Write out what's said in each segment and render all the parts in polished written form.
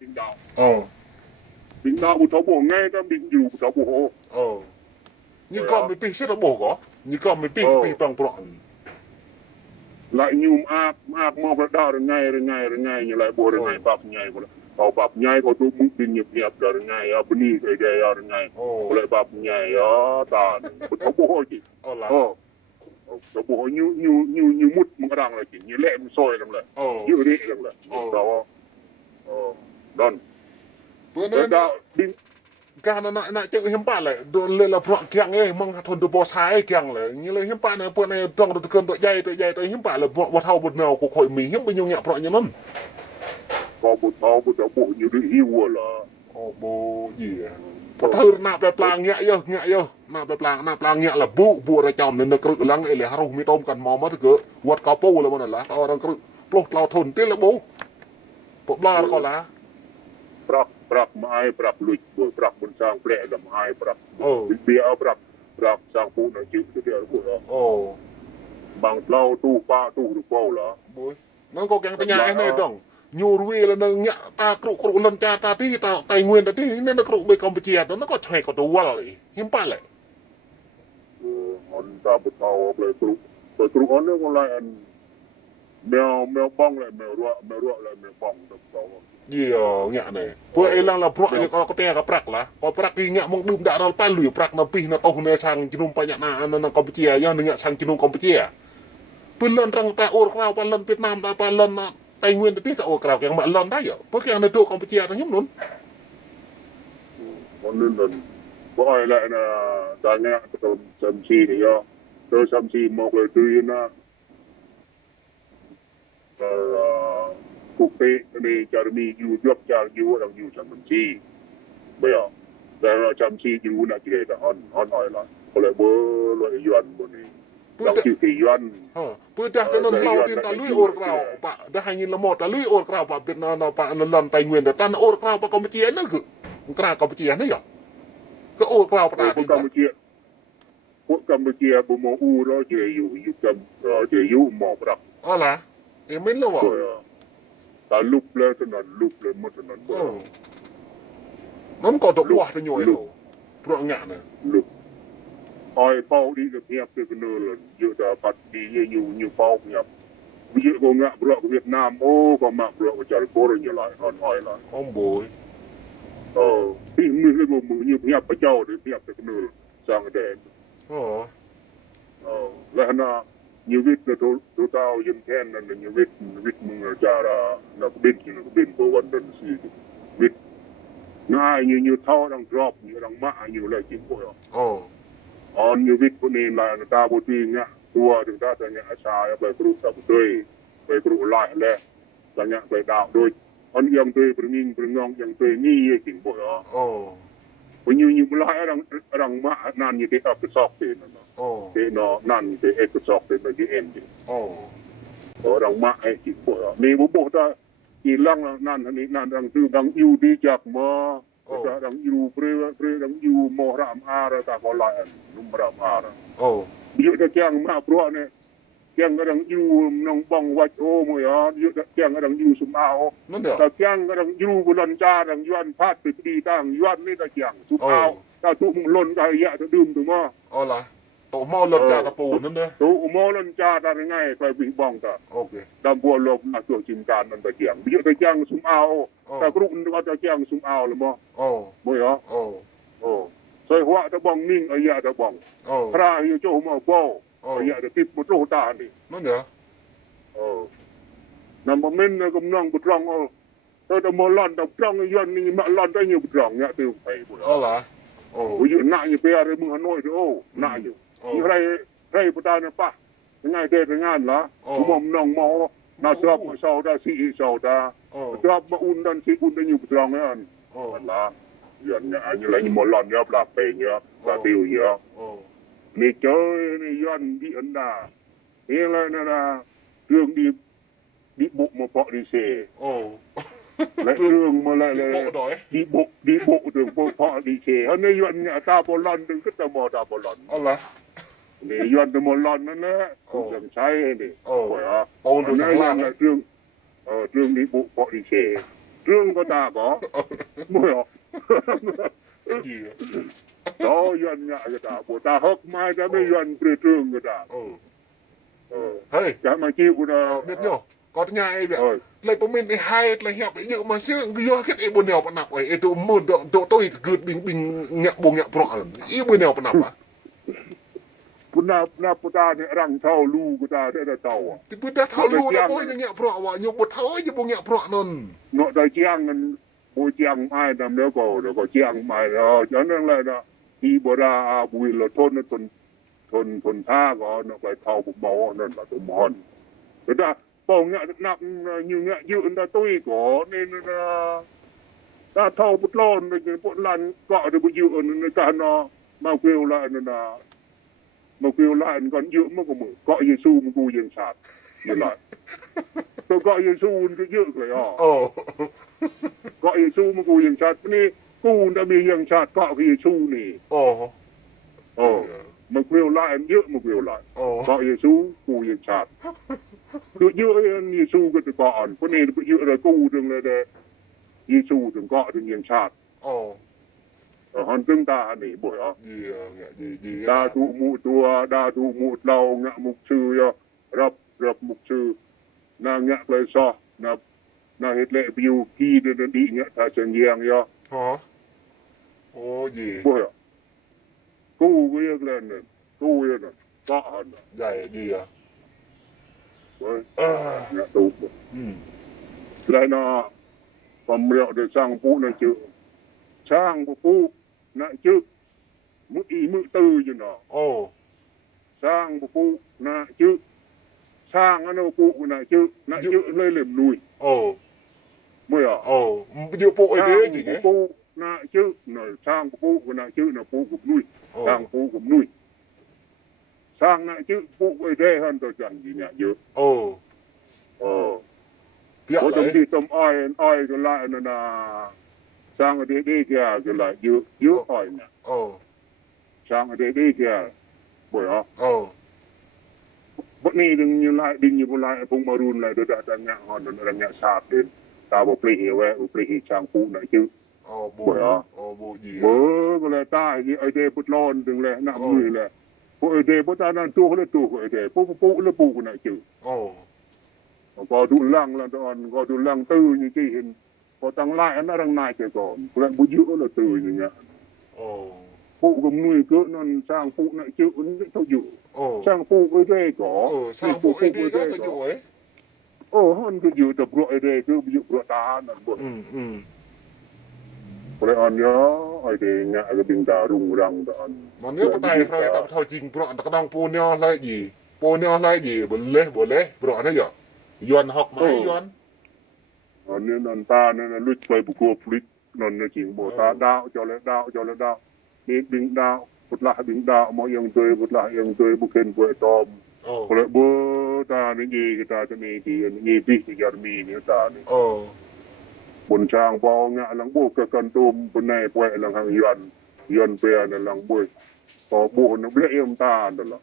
Bình đạo. Ồ. Bình đạo một cháu bổ nghe ta bình dù một cháu bổ hộ. Ồ. Như con mới pi xét nó bổ có. Như con mới pi bằng bọn. Lại nhùm ác mò vật đào rồi ngay như lại bố rồi ngay bạp nhai của nó bạp nhai có tôi bụng bình nhập rồi ngay bên đi về đây rồi ngay lại bạp nhai ta một cháu bổ hộ chị cháu bổ hộ như mút một cái đằng là chỉ như lẹ một soi lắm lại như đi lắm lại đó đòn Bữa nayการน่ะจะเห็นป่ะเลยโดนเลยละเพราะเกียงเอ้ยมึงทนตัวบอสายเกียงเลยนี่เลยเห็นป่ะเนี่ยพวกนี้ต้องตัวเกินตัวใหญ่ตัวเห็นป่ะเลยบ่เท่าบ่แนวกูคอยมีเห็นไปยุ่งเนี่ยเพราะอย่างนั้นก็บ่เท่าบ่จะบ่อยู่ที่หิวล่ะโอ้โบยี่พอเธอหน้าปลางเงี้ยเยอะหน้าปลางเงี้ยละบุระจอมเนี่ยกรึกลังไอ้เลยฮารุมีต้มกันมอมาถึงเกิดวัดกาปูแล้วมันน่ะละเอาดังกรึกปลุกเราทนตีละบุปบลาแล้วก็ละปรับไม้ปรับลุยปรับบนสร้างแปรลำไม้ปรับเบียร์ปรับสร้างปูนจิ้วเดียวพูดเหรอบางเล่าตู้ป้าตู้ดูเป้าเหรอบุ้ยนั่นก็แกงปัญญาไอ้เนี่ยต้องยูรีแล้วนึงเนี่ยตากรุลันจาตาที่ตาไตเงินตาที่เนี่ยนักรุไปกัมพูชีตอนนั้นก็แฉกกับตัวเลยเห็นป่ะเลยมันตาบุตรเอาเลยกรุอันนี้ก็เลยอันแมวบ้องเลยแมวรั่วเลยแมวบ้องตัวเป้ายี่เงี้ยเนี่ยพวกไอ้ลังละเพราะเนี่ยก็เตะกับปรักละก็ปรักอีเงี้ยมึงดื่มด่าเราไปหลุยปรักนาปีนาโตเนี่ยช่างจินุมปัญญาณอันนั้นกัมพูชีย้อนเนี่ยช่างจินุมกัมพูชีปืนเล่นรังแต่โอร์กราวปืนเล่นเวียดนามแต่ปืนเล่นไต้หวันที่แต่โอร์กราวยังมาเล่นได้เหรอเพราะแกในตัวกัมพูชีทั้งยิ่งนุ่นมันนั่นเพราะอะไรนะตอนนี้ตัวซัมซีเนี่ยตัวซัมซีมองเลยดูนะคุกเป้ในจารมีอยู่ยกจารอยู่เราอยู่ซัมซีไม่เอาแต่เราซัมซีอยู่นะจีเดฮอนอ่อยละก็เลยเบอร์เลยยวนบนนี้เราชื่อที่ยวนปืนจากนั้นเราที่ตาลุยโอร์กราวปะได้ให้ยินละหมดตาลุยโอร์กราวปะเป็นนาปะนั่นลันไต้หวันแต่ตาโอร์กราวปะกัมพูชีนั่นคือกรากัมพูชีนั่นเหรอก็โอร์กราวปะพวกกัมพูชีบุโมอูเราเจอยู่กับเจอยู่หมอบรักอ๋อละเอ็มไม่รู้ว่าตาลุกเลยถนนลุกเลยหมดถนนนั่นก็ตกว่าจะย่อยเลยเพราะงั้นนะลุกอ้อยเป้าดีกับเงียบเป็นเนื้อเลยเยอะแต่ปัดดีอยู่เป้าเงียบเยอะกว่าเงี้ยเพราะเวียดนามโอ้ก็มากเพราะว่าจะโกรธอะไรอ้อยละอ้อมโบยที่มือให้มือเงียบพระเจ้าเลยเงียบเป็นเนื้อสร้างแดนแล้วนะยูวิทย์ตัวเต้ายืนแค่นั้นยูวิทย์มึงจาระนักบินโบวันเดินซีวิทย์ง่ายยูเท่าดังดรอปยูดังมายูเลยจริงป่ะอ๋อยูวิทย์คนนี้ลายตาบุตรีเนี่ยตัวถึงตาแต่เนี่ยอาชาไปกรุตับด้วยไปกรุไล่แล้วแต่เนี่ยไปดาวด้วยอันยังตัวปริงองยังตัวนี่จริงป่ะวันยูไล่ดังมานั่นยูที่อัพซอกเต็นนะเต็นนั่นที่เอกซอกเต็นไปที่เอ็นจริงดังมาไอ้จริงป่ะนี่บุบตาอีหลังนั่นนี่นั่นดังตื้อดังยูดีจากมาดังยูเปรดังยูมอรามอาร์ตาบอลายนุ่มรามอาร์ยูจะแจ้งมาเพราะเนี่ยแจ้งก็ดังยูน้องบังวัดโอ้มวยยูจะแจ้งก็ดังยูสุมาโอแต่แจ้งก็ดังยูบุลันจาดังยวนพาดติดดีตั้งยวนนี่ตะแจ้งสุมาโอถ้าตุ้มล้นได้ยะจะดื่มถึงมั้งอ๋อละตัวมอลจาตะปูนั่นเนี่ยตัวมอลจาได้ง่ายไปวิ่งบ้องตาดำบัวลมนักตัวจิมการนั่นตะแจ้งยูจะแจ้งสุมาโอแต่กรุ่นว่าจะแจ้งสุมาโอหรือมั้งมวยใส่หัวตะบองนิ่งอายะตะบองพระอยู่โจมเอาโบอายะตะติดมุดโลตานี่นั่นเหรอนั่นบ่แม่นนะกำลังบุตรองถ้าตะมอลอนตะตรองย้อนนี่มาลอนได้อยู่บุตรองเนี่ยติวไปบ่อ๋อล่ะอยู่หน้าอยู่ไปอะไรมึงฮานอยโอ้หน้าอยู่มีใครบ่ได้นะป่ะง่ายเด้งานล่ะผมมน้องหมอน่าชอบมาเซาดาซีเซาดาชอบมาอุ่นดันซีอุ่นได้อยู่บุตรองนั่นนั่นล่ะย้อนเนี่ยอยู่ไรนี่มอลอนเนี่ยปลาเปเนี่ยปลาติวเนี่ยนี่เจอนี่ย้อนดีอันดาเฮ้ยอะไรนะเรื่องดีบุกมาเพาะดีเซและเรื่องมาเลยดีบุกถึงเพาะดีเซเขาในย้อนเนี่ยตาบอลอนดึงก็ตาบอตาบอลอนอ๋อเหรอนี่ย้อนตาบอลอนนั่นแหละยังใช้นี่โอ้ดูสังลาเรื่องดีบุกเพาะดีเซ trương có ta có mười ọ gì đó dân ngạ cái ta của ta hốc mai ta mới dân pre trương cái ta hey chả mà chịu là biết nhở có nhà ấy vậy lại có mình hai lại hẹp ấy nhưng mà xưa cái do cái bồn nèo bận nạp ấy tụ một độ tôi gượt bình nhạc bồn nhạc bọ ý bồn nèo bận nạp à na puta ne rang thau lu của ta để tàu à thì bữa ta tháo lu đã bôi nhạc bọ vợ nhục bột tháo ấy bồn nhạc bọ nôn nó đại chiang nên bôi chiang ai nằm đó có chiang mai đó cho nên là đi bờ ra bùi là thôn tha có nó phải thau một màu nên là tụi mòn người ta bao nhẹ nặng như nhẹ dự người ta tôi có nên là ta thau một lon rồi cái bọn lần gọi được bao nhiêu người ta nó mà kêu lại là mà kêu lại còn dự mà cũng gọi Giêsu mà cô dân sạt nhìn lại tôi gọi Giêsu cái dự rồi gọi Giêsu mà cô dân sạt này cô đã bị dân sạt gọi cái Giêsu này mà kêu lại dự mà kêu lại gọi Giêsu cô dân sạt cứ dự Giêsu cái còn cái này bị dự rồi cô đừng là để Giêsu đừng gọi đừng dân sạt hòn tương ta này bồi ọ đa tụ mụ tua đa tụ mụ lâu ngạ mục sư yo rập mục sư na ngạ lời so na hết lệ biu kỳ để đi ngạ ta chân giang yo gì bồi ọ cu cái lên này cu cái này có hòn dài gì à ngạ tụ lại nó còn liệu để sang phụ này chữ sang của phụ nãy chứ mũi mũi tư chứ nó sang của phụ nãy chứ sang nó phụ nãy chứ lấy liềm nuôi mới à điều bộ ấy đấy gì đấy phụ nãy chứ rồi sang của phụ nãy chứ là phụ của nuôi sang phụ của nuôi sang nãy chứ phụ ấy đây hơn tôi chẳng gì nhỉ chứ có trong khi tôm ai cái lại là sang ở đây kia cái lại dữ hỏi nè sang ở đây kia bởi đó bọn này đừng như bọn lại phung marun lại được đã ngạ hòn được đã ngạ sạt đến ta bộ plei hiểu ấy plei sang phụ này chứ bởi đó bữa cái ta gì ở đây bút lon đừng lẽ nặng người lẽ bữa ở đây bữa ta đang tu là tu ở đây phụ là phụ này chứ có đủ lăng là có đủ lăng tư như cái hình có tăng lại nó đang này cái còn lại bố giữ là từ như nhá phụ cầm nuôi cỡ nó sang phụ lại chịu ứng cái thâu dự sang phụ cái đây có sang phụ cái đây có dự ấy hơn cái dự tập rọi đây cứ dự rọi ta là buồn lại anh nhớ ở đây nhá cái bình ta rung răng đó mà nếu cái này rồi tập thâu trình rọi ta đang pu neo lại gì buồn lé rọi nó giờ yuan học máy yuan nên anh ta nên là lướtไปบุกฟลิกนั่นเนี่ยจริงบอกตาดาวจอเลยดาวนี่บิงดาวบุตรละบิงดาวมอยังตัวบุตรละยังตัวบุกเข็นป่วยตอมก็เลยบัวตาเนี่ยยี่ตาจะมีที่ยี่ปีที่ยอดมีเนี่ยตาเนี่ยบนช้างปองงะหลังบุกกันตุ่มบนในป่วยหลังหางยันเปียเนี่ยหลังบุยพอบุกเนี่ยเบี้ยมตานั่นแหละ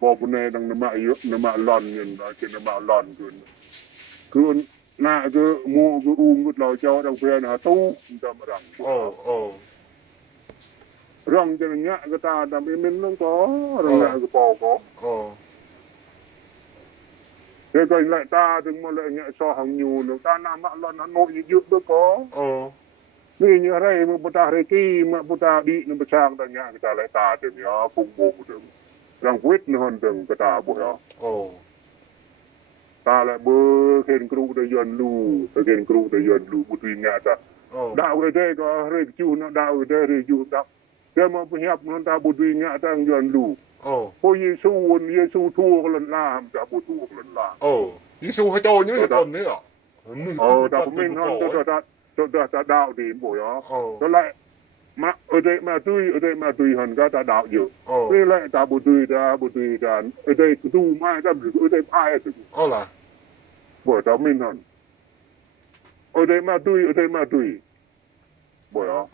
พอบนในดังน้ำมันเยอะน้ำมันร้อนเงินกินน้ำมันร้อนเกินคือน่าจะมูก็ก็เราเจ้าดังเพื่อนหาตู้จำรังรังจะเงี้ยก็ตาดำเป็นมันต้องก็รังก็ปอกก็เดี๋ยวก็lạiตาถึงมาเลยเงี้ยซอหังอยู่หรือตาหน้ามาล้อนหันโมยยืดด้วยก็นี่เนี่ยอะไรมึงปุตตาเรกี้มึงปุตตาดีนึงประชางต่างเงี้ยก็ตาlạiตาถึงเนาะฟุ้งบุกถึงรังวิทย์นึงถึงก็ตาบุกเนาะta lại bơ khen kru để dần lù khen kru để dần lù một tùy ngạ ta đạo ở đây có rơi chu nó đạo ở đây rơi chu đạo thế mà phải hẹp nó ta một tùy ngạ ta dần lù cô Giêsu thua lần la ta một thua lần la Giêsu hay cho những cái tuần đấy à ta cũng mình hơn ta đạo thì bổ đó nó lại mà ở đây mà tùy hẳn ta đạo nhiều thế lại ta một tùy ta ở đây tu mai ta ở đây ai được là bởi ta mình hẳn ở đây mà tùy bởi đó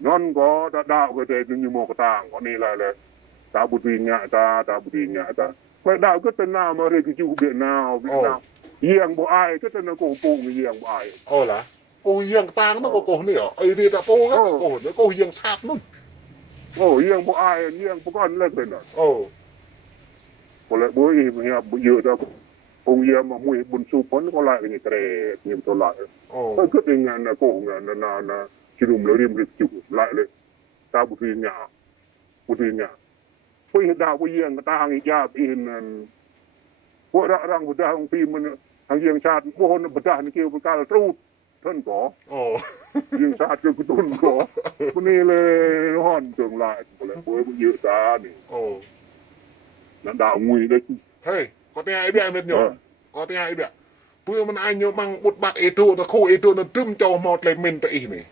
non có ta đạo cái đây như một cái tàng có này là ta một tùy ngạ ta vậy đạo cứ tên nào mà đây cái chú biển nào เยี่ยงบ่อายก็จะนะโกปูเยี่ยงบ่อาย โอ้ล่ะกูเยียงตางnó có cổ nàyไอ้เรียดปูก็cổ nó cổเยียงชาบนู่น โอ้เยี่ยงบ่อายเยี่ยงบ่ก้อนเล็กเลยน่ะ โอ้ บ่ละบ่อีเฮียบ่เยอะดอกองเยี่ยมมุ้ยบุญสูผลก็หลายกันนี่เตรนี่ตัวหลาย โอ้ ก็คือเป็นงานนะโกงานนะชิรุมแล้วริมริบจุหลายเลยตาบุตรีหยาบุตรีหยาพวกเห็นดาวพวกเยี่ยงตาหางอีกยาปีนั่นพวกร่างบุตรของปีมันทางเยี่ยงชาติพวกคนบุตรนี่เกี่ยวกับการตรูดท่านก่อ โอ้ เยี่ยงชาติเกี่ยวกับต้นก่อพวกนี้เลยห่อนเชิงลายพวกเลยพวกมันเยอะตานี่ โอ้ นั่นดาวงุยได้ เฮ้ยcó tiếng ai biết biết nhở có tiếng ai biết bữa mình ai nhớ bằng bột bát ấy tu nó khô ấy tu nó trùm cho một lại mình tại này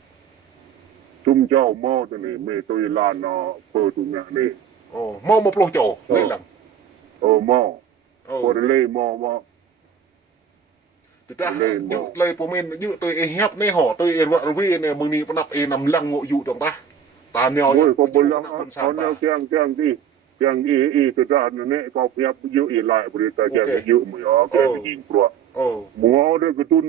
ชุ่มเจ้าหม้อตัวนี้เมตุยลานเนาะเปิดตัวนี้นี่ ồ mò một lô chỗ lên lần หม้อ ồ พอได้เล่หม้อ thực ra dự lời của mình dự tôi hẹp này họ tôi vợ vi này mừng đi nắp nằm lăng ngộ dụ trong ta ta neo โอ้ยก็บนลัง คนสา เอา ม แนวแกงที่แกงอีตัวด้านนี้ก็เพียบเยอะอีหลายบริษัทแกงเยอะมือแกงยิงปลวก ồ หมูเด้กระตุ้น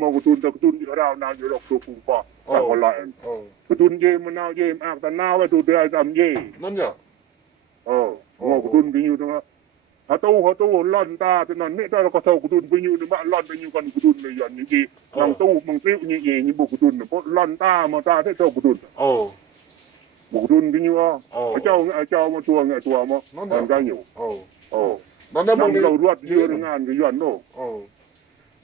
มากระตุ้นกระตุ้นอยู่ราวนาอยู่ดอกตัวปูปอตะวันละ ồ กระตุ้นเย่มันนาวเย่มากแต่นาวไว้ตัวเดียวจำเย่ นั่นเหรอ งอกระตุ้นไปอยู่ตรงนั้นเขาตู้ล่อนตาจนนั้นนี่ถ้าเราก็เท่ากระตุ้นไปอยู่ในบ้านล่อนไปอยู่กันกระตุ้นเลยยันนี่นั่งตู้มังซิ้วนี่เย่นี่บุกกระตุ้นเพราะล่อนตามาตาได้เท่ากระตุ้น ồ บุกดุนกินอยู่เจ้ามาตัวไงตัวมามันก็อยู่ ồ นั่นนั่นมึง เรารวดเยอะงานก็ย้อนโน่ ồ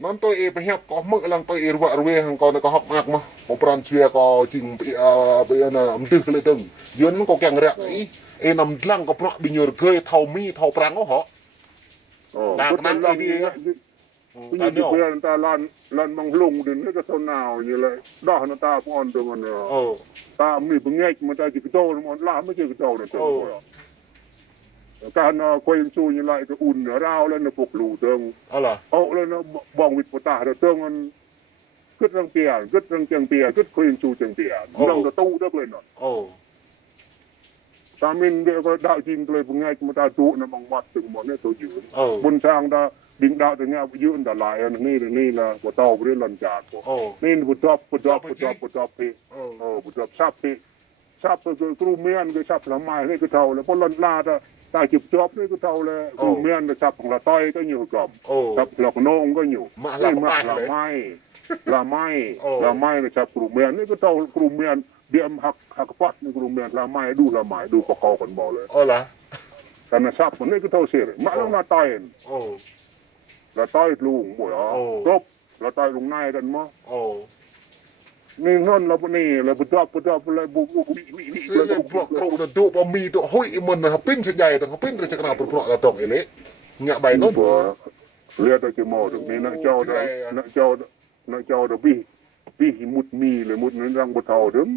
นั่นตัวเอไปเฮียบก็มึงลังตัวเอวะรวยหังก็ในก็ฮอกมากมั้งผมปรานเชียก็จริงไปน่ะมันตึกเลยตึงยืนมันก็แกงเรียกไอ้นำลังก็เพราะบิญญาเคยเท่ามีเท่าปรังเขาเหรอ ดังนั้นไอ้ดีคุณยิ่งเพื่อนตาลันบางลงดินนี่ก็เท่าหนาวอย่างไรดอกน้ำตาพอนตัวมันตามีบางแง่มันตาจิกโตมันล่าไม่ใช่กระโตนะตัวการคอยสู้อย่างไรก็อุ่นราวแล้วนะพวกลูเติง อ๋อเหรอ เอาแล้วนะบองวิทย์ปตาเติงมันกึดรังเปียกึดรังเจียงเปียกึดคอยสู้เจียงเปียนั่งกระตู้ได้เลยเนาะ โอ้ ตามินเดียวก็ดาวจริงเลยบางแง่มันตาตู้นะบางมัดถึงหมดเนี่ยตัวยืน โอ้ บนช่างดาดิ่งดาวแต่เงี้ยยืนแต่ลายนี่ละปตอไปเรื่อยลันจาก โอ้ นี่ปุจอบพี่ปุจอบซับพี่ซับก็ครูเมียนก็ซับละไม้นี่ก็เท่าแล้วพอลันลาตาจิบจอบนี่ก็เท่าแล้วครูเมียนก็ซับของละต้อยก็อยู่กล่อม โอ้ ซับหลอกน้องก็อยู่ มาละไม้ ละไม้ก็ซับครูเมียนนี่ก็เท่าครูเมียนเดียมหักปัดนี่ครูเมียนละไม้ดูประกอบกันบ่เลย อ๋อเหรอ แต่น่ะซับมันนี่ก็เท่าเสียมาแล้วมาต้อย โอ้ ละต้อยลุงบ่เหรอครบละต้อยลุงนายกันมั้ง โอ้ นี่นั่นเรานี่เราปุจอบเลยบุวิ เรื่องพวกเราเนี่ยดูพอมีตัวห้อยมันนะปิ้นใหญ่แต่เขาปิ้นจะกระนาบพวกเราตกเอเล่เงี้ยใบนู้น เรียกตะเกียบหม้อตรงนี้นะเจ้าบี้มุดมีเลยมุดนั้นรังบุเทาถึง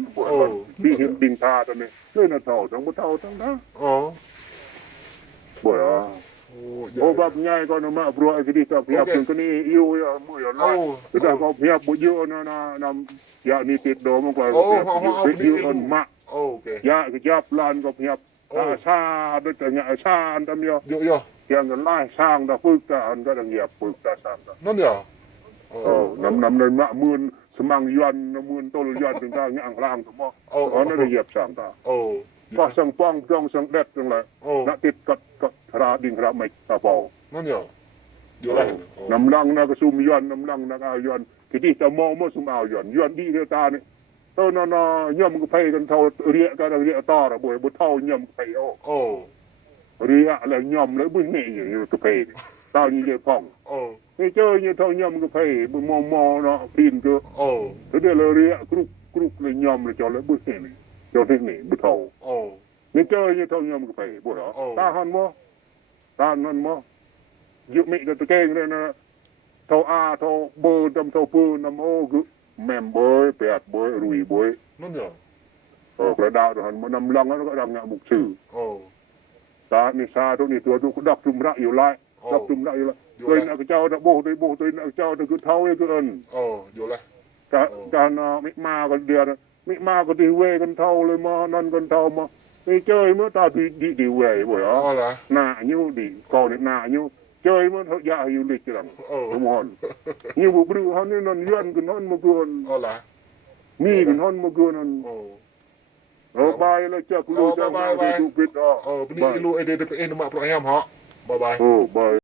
บี้เห็นดิงทาตอนนี้เลยนะเท่าทั้งบุเทาทั้งนะ อ๋อ บ่เหรอโอ้แบบง่ายก็นะมาบรัวไอ้ที่กับเพียบถึงก็นี่อิ่วมือร้อยแต่ก็เพียบบุเยอะนะยานี่ติดโดมันก็เป็นเยอะมาก โอเค ยาก็ยับลานก็เพียบชาด้วยแต่เนี่ยชาอันตามเยอะ เยอะ เพียงกันไล่สร้างตะฝึกตะอันก็ต้องเหยียบฝึกตะสร้างตะ นั่นเหรอ นำในมะมื่นสมังยันมื่นต้นยันถึงได้ย่างล่างทั้งหมดนั่นเหยียบสร้างตะ โอ้ ก็สังป้องจ้องสังเด็ดจังเลยนักติดกับราดิ่งราไม่ตะเบา นั่นเหรออยู่ไร นำลังนักซุ่มยันนำลังนักอายันที่จะมองเมื่อซุ่มอายันดีเดียตาเนี่ยต้นนย่อมก็ไปกันเท่าเรียกันเรียต่อระบวยบุเท่าย่อมไปโอ้เรียอะไรย่อมเลยบุญนี่อย่างนี้ก็ไปตานี่เยอะพ่องนี่เจอเนี่ยเท่าย่อมก็ไปบุมอเนาะพินก็เดี๋ยวเรียกรุกเลยย่อมเลยจอเลยบุญนี่จอเทคนิคบุเท่านี่เจอเนี่ยเท่าย่อมก็ไปบุเหรอตาหันมอตาหันมอยุมิตะเก่งเลยนะเท่าอาเท่าเบอร์ดำเท่าปืนน้ำโอ้คือแม่เบยแปดเบยรุยเบย นั่นเหรอกระดาษหันมานำลังแล้วก็ดังเงาบุกชื่อตานี่ซาตัวนี้ตัวดักจุ่มระอยู่ไรดักจุ่มระอยู่ไรเคยนักเจ้าตะโบตัวนักเจ้าตะคือเท้าคือเอิญอยู่ไรการมิมากันเดียร์มิมาก็ดีเวกันเท่าเลยมานั่นกันเท่ามาไอ้เจ้ยเมื่อตาดีเวบ่เหรอหน้านิ้วดีคอเนี่ยหน้านิ้ว chơi mà họ dạ yêu lịch rằng đúng không nhiều vụ bự hắn nên là dân cái hắn mà gần là mi cái hắn mà gần bài là chắc lưu ra bài tụ kết đó bây giờ lưu ấy để em mà pro em họ bye bye bài